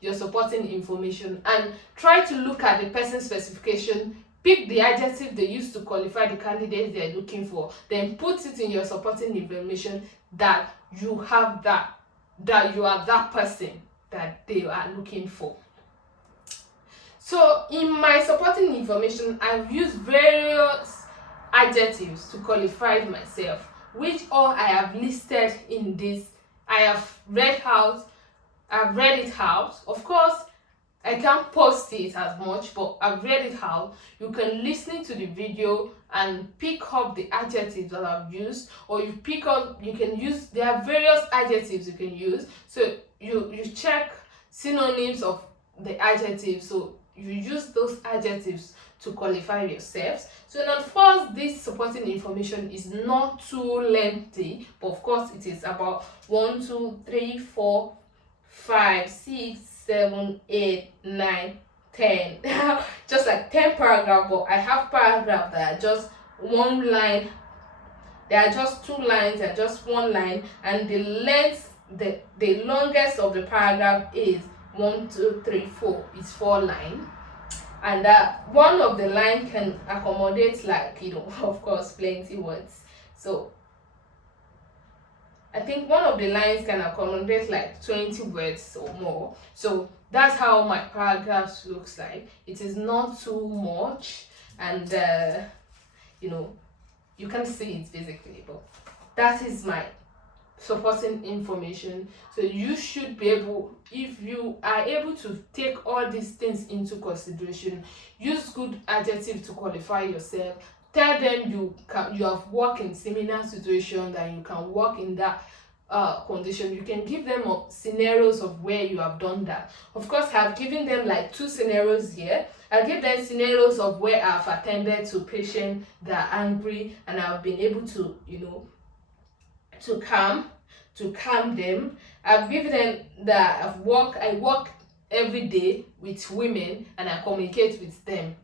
your supporting information and try to look at the person's specification. Pick the adjective they use to qualify the candidates they are looking for, then put it in your supporting information that you have that you are that person that they are looking for. So in my supporting information, I've used various adjectives to qualify myself, which all I have listed in this. I have read it out. Of course, I can't post it as much, but I've read it out. You can listen to the video and pick up the adjectives that I've used, or you can use, there are various adjectives you can use. So you check synonyms of the adjectives, so you use those adjectives to qualify yourselves. So now, of course, this supporting information is not too lengthy, but of course it is about 1, 2, 3, 4, 5, 6, 7, 8, 9, 10 just like 10 paragraphs, but I have paragraphs that are just one line, there are just 2 lines and just 1 line, and the length, the longest of the paragraph is 1, 2, 3, 4, it's 4 lines, and one of the line can accommodate, like, of course, plenty words. So I think one of the lines can accommodate like 20 words or more. So that's how my paragraphs looks like. It is not too much, and you can see it basically, but that is my supporting information. So you should be able, if you are able to take all these things into consideration, use good adjective to qualify yourself. Tell them you have worked in similar situations and you can work in that condition. You can give them scenarios of where you have done that. Of course, I've given them like 2 scenarios here. I give them scenarios of where I've attended to patients that are angry, and I've been able to, to calm them. I've given them that I work every day with women and I communicate with them.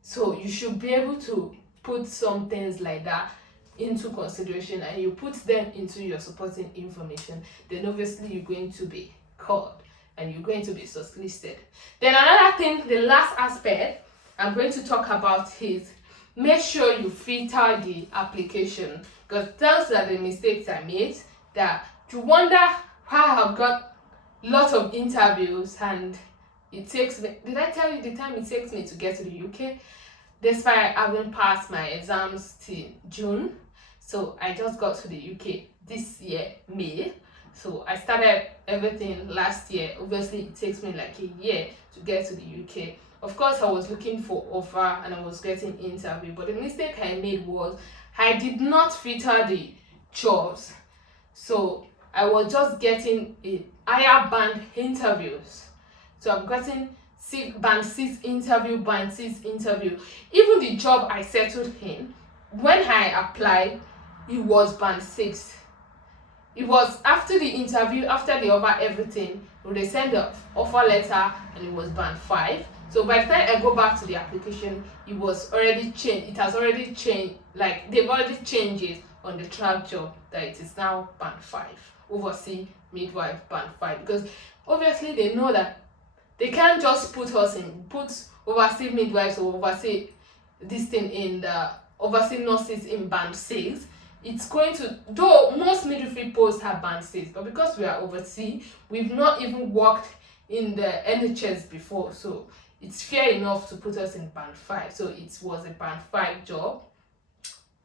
So you should be able to put some things like that into consideration, and you put them into your supporting information. Then obviously you're going to be called and you're going to be shortlisted. Then another thing, the last aspect I'm going to talk about is make sure you filter the application, because those are the mistakes I made, that you wonder how I've got lots of interviews and it takes me, did I tell you the time it takes me to get to the UK? Despite I haven't passed my exams till June, so I just got to the UK this year, May. So I started everything last year. Obviously, it takes me like a year to get to the UK. Of course, I was looking for offer and I was getting interview, but the mistake I made was I did not filter the jobs. So I was just getting a higher band interviews. So I'm getting band 6 interview, band 6 interview. Even the job I settled in, when I applied, it was band 6. It was after the interview, after the offer, everything, they sent the offer letter and it was band 5. So by the time I go back to the application, it was already changed. It has already changed, like they've already changed it on the track job that it is now band 5, oversee midwife band 5, because obviously they know that they can't just put oversee midwives or oversee this thing in the oversee nurses in band 6. It's going to, though most midwifery posts have band 6, but because we are overseas, we've not even worked in the NHS before, so it's fair enough to put us in band 5. So it was a band 5 job.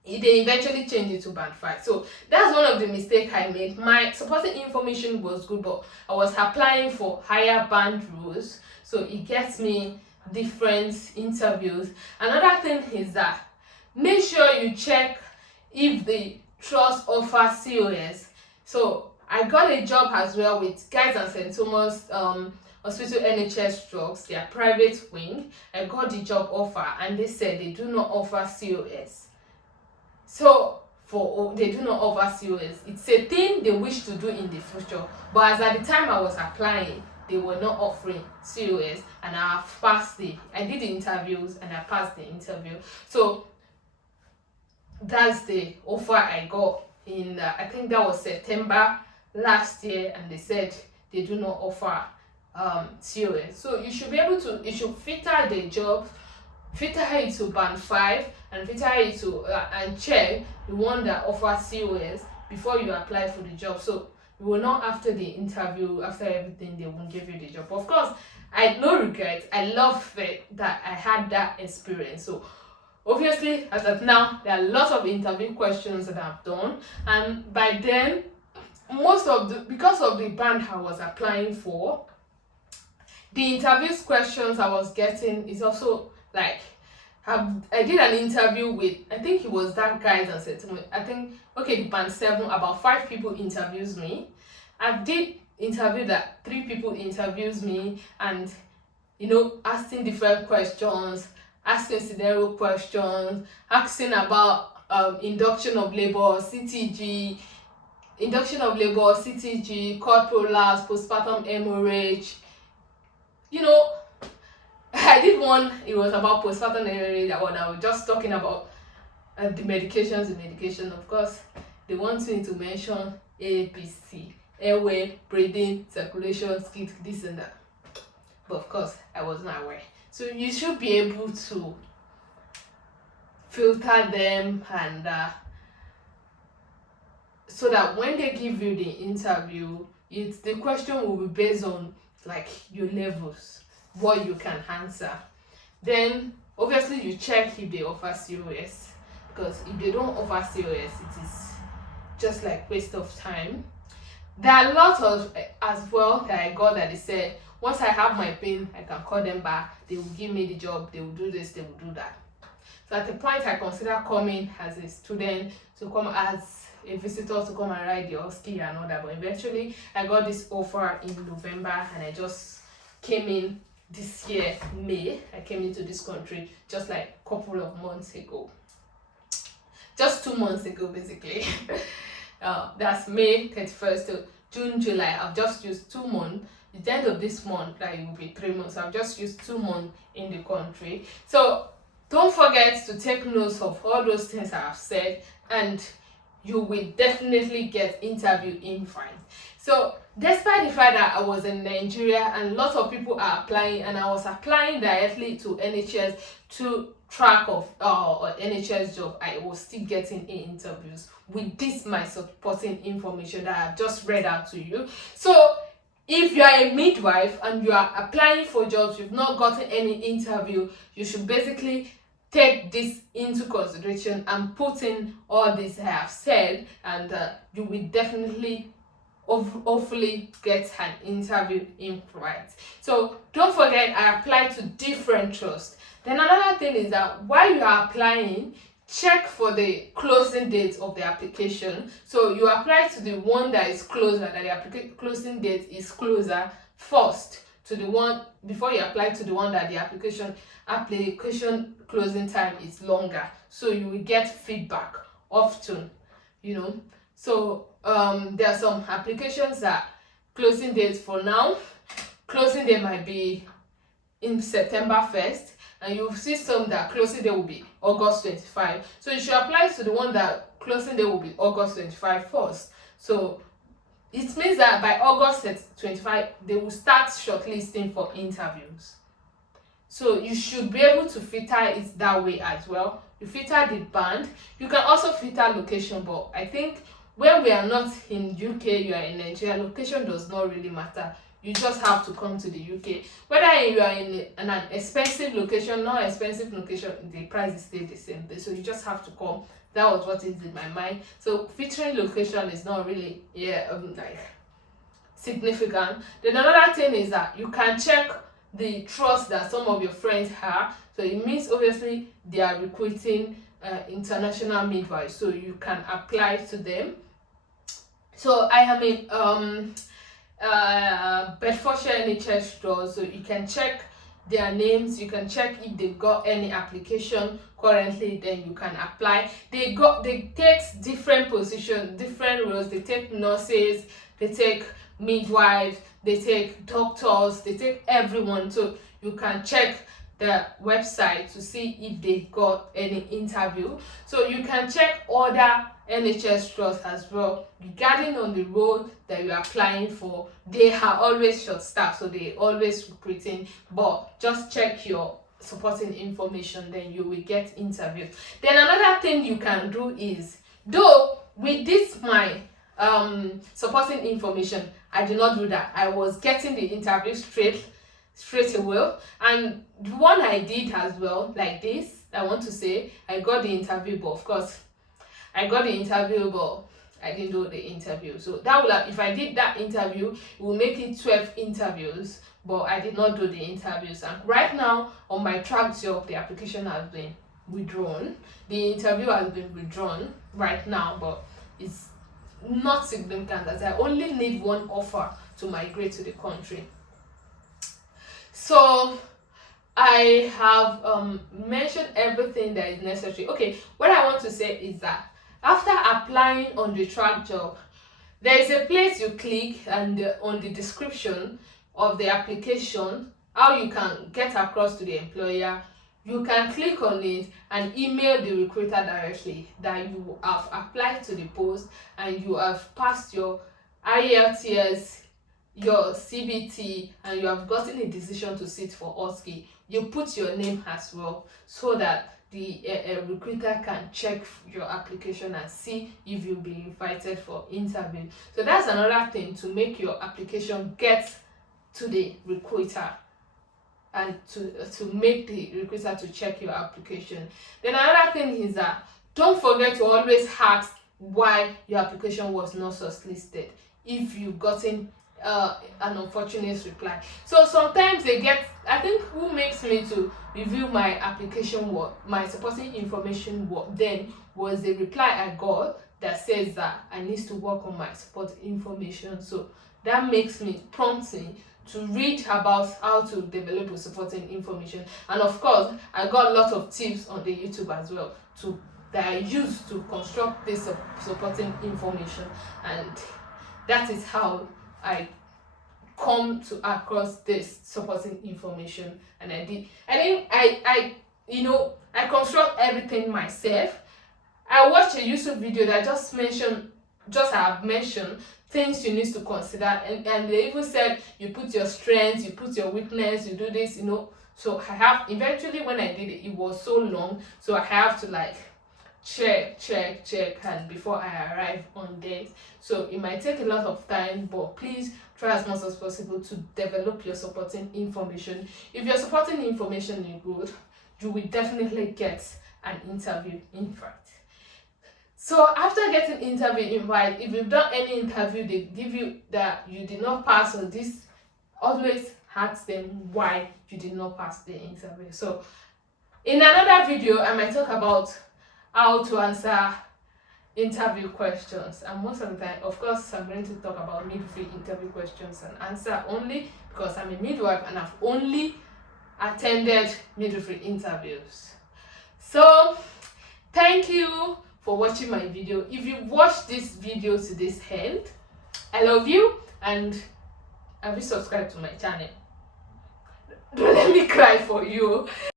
They eventually changed it to band 5. So that's one of the mistakes I made. My supporting information was good, but I was applying for higher band roles, so it gets me different interviews. Another thing is that make sure you check if the trust offers COS. So I got a job as well with Guys and St. Thomas Hospital NHS drugs, their private wing. I got the job offer and they said they do not offer COS. So they do not offer COS. It's a thing they wish to do in the future, but as at the time I was applying, they were not offering COS, and I did the interviews and I passed the interview. So that's the offer I got in I think that was September last year, and they said they do not offer COS. So you should be able to, you should filter the job, filter it to band 5 and filter it to and check the one that offers COS before you apply for the job. So you will not, after the interview, after everything, they won't give you the job. Of course, I had no regrets. I love it that I had that experience. So obviously, as of now, there are lots of interview questions that I've done, and by then, because of the band I was applying for, the interviews questions I was getting is also like, I did an interview with, I think it was that guy that said to me, I think, okay, the band 7, about 5 people interviews me. I did interview that 3 people interviews me, and asking different questions, asking scenario questions, asking about induction of labor, CTG, cord prolapse, postpartum hemorrhage. I did one, it was about postpartum hemorrhage, that one I was just talking about the medication. Of course, they want me to mention ABC, airway, breathing, circulation, skin, this and that. But of course, I was not aware. So you should be able to filter them, and so that when they give you the interview, the question will be based on like your levels, what you can answer. Then obviously you check if they offer COS, because if they don't offer COS, it is just like waste of time. There are a lot of as well that I got that they said, once I have my PIN, I can call them back, they will give me the job, they will do this, they will do that. So at the point I consider coming as a student, to come as a visitor, to come and ride the husky and all that, but eventually I got this offer in November, and I just came in this year, May. I came into this country just like a couple of months ago. Just 2 months ago, basically. That's May 31st to June, July. I've just used 2 months. At the end of this month, that it will be 3 months. I've just used 2 months in the country. So don't forget to take notes of all those things I have said, and you will definitely get interview invite. So despite the fact that I was in Nigeria and lots of people are applying, and I was applying directly to NHS to track of NHS job, I was still getting interviews with this my supporting information that I've just read out to you. So if you are a midwife and you are applying for jobs, you've not gotten any interview, you should basically take this into consideration and put in all this I have said, and you will definitely hopefully get an interview invite. So don't forget, I apply to different trusts. Then another thing is that while you are applying, check for the closing date of the application. So you apply to the one that is closer, that the closing date is closer first to the one, before you apply to the one that the application closing time is longer, so you will get feedback often, you know. So there are some applications that closing dates for now, closing date might be in September 1st, and you'll see some that closing date will be August 25. So you should apply to the one that closing date will be August 25 first. So it means that by August 25, they will start shortlisting for interviews. So you should be able to filter it that way as well. You filter the band. You can also filter location, but I think when we are not in UK, you are in Nigeria, location does not really matter. You just have to come to the UK. Whether you are in an expensive location, not expensive location, the price is still the same. So you just have to come. That was what is in my mind. So filtering location is not really like significant. Then another thing is that you can check the trust that some of your friends have. So it means obviously they are recruiting international midwives, so you can apply to them. So I am in Bedfordshire NHS stores, so you can check their names, you can check if they've got any application currently, then you can apply. They take different positions, different roles. They take nurses, they take midwives, they take doctors, they take everyone. So you can check the website to see if they got any interview. So you can check other NHS trusts as well regarding on the role that you're applying for. They are always short staffed, so they always recruiting, but just check your supporting information, then you will get interviews. Then another thing you can do is, though with this my supporting information, I did not do that. I was getting the interview straight away, and the one I did as well, like this, I want to say I got the interview, but of course I got the interview, but I didn't do the interview. So that will have, if I did that interview, it will make it 12 interviews, but I did not do the interviews. And right now on my track job, the application has been withdrawn, the interview has been withdrawn right now, but it's not significant as I only need one offer to migrate to the country. So I have mentioned everything that is necessary. Okay, what I want to say is that after applying on the track job, there is a place you click, and on the description of the application, how you can get across to the employer, you can click on it and email the recruiter directly that you have applied to the post and you have passed your IELTS, your CBT, and you have gotten a decision to sit for OSCE. You put your name as well, so that the recruiter can check your application and see if you'll be invited for interview. So that's another thing to make your application get to the recruiter, and to make the recruiter to check your application. Then another thing is that don't forget to always ask why your application was not shortlisted if you've gotten an unfortunate reply. So sometimes they get, I think who makes me to review my application work, my supporting information work, then was the reply I got that says that I need to work on my support information. So that makes me, prompts me to read about how to develop a supporting information. And of course, I got a lot of tips on the YouTube as well that I use to construct this supporting information, and that is how I come to across this supporting information. And I construct everything myself. I watched a YouTube video that I have mentioned things you need to consider, and they even said you put your strengths, you put your weakness, you do this, you know. So I have, eventually when I did it, it was so long, so I have to like check and before I arrive on this. So it might take a lot of time, but please try as much as possible to develop your supporting information. If your supporting information is good, you will definitely get an interview invite. So after getting interview invite, if you've done any interview, they give you that you did not pass on this, always ask them why you did not pass the interview. So in another video, I might talk about how to answer interview questions, and most of the time, of course, I'm going to talk about midwifery interview questions and answer only because I'm a midwife and I've only attended midwifery interviews. So thank you for watching my video. If you watched this video to this end, I love you, and have you subscribed to my channel? Don't let me cry for you.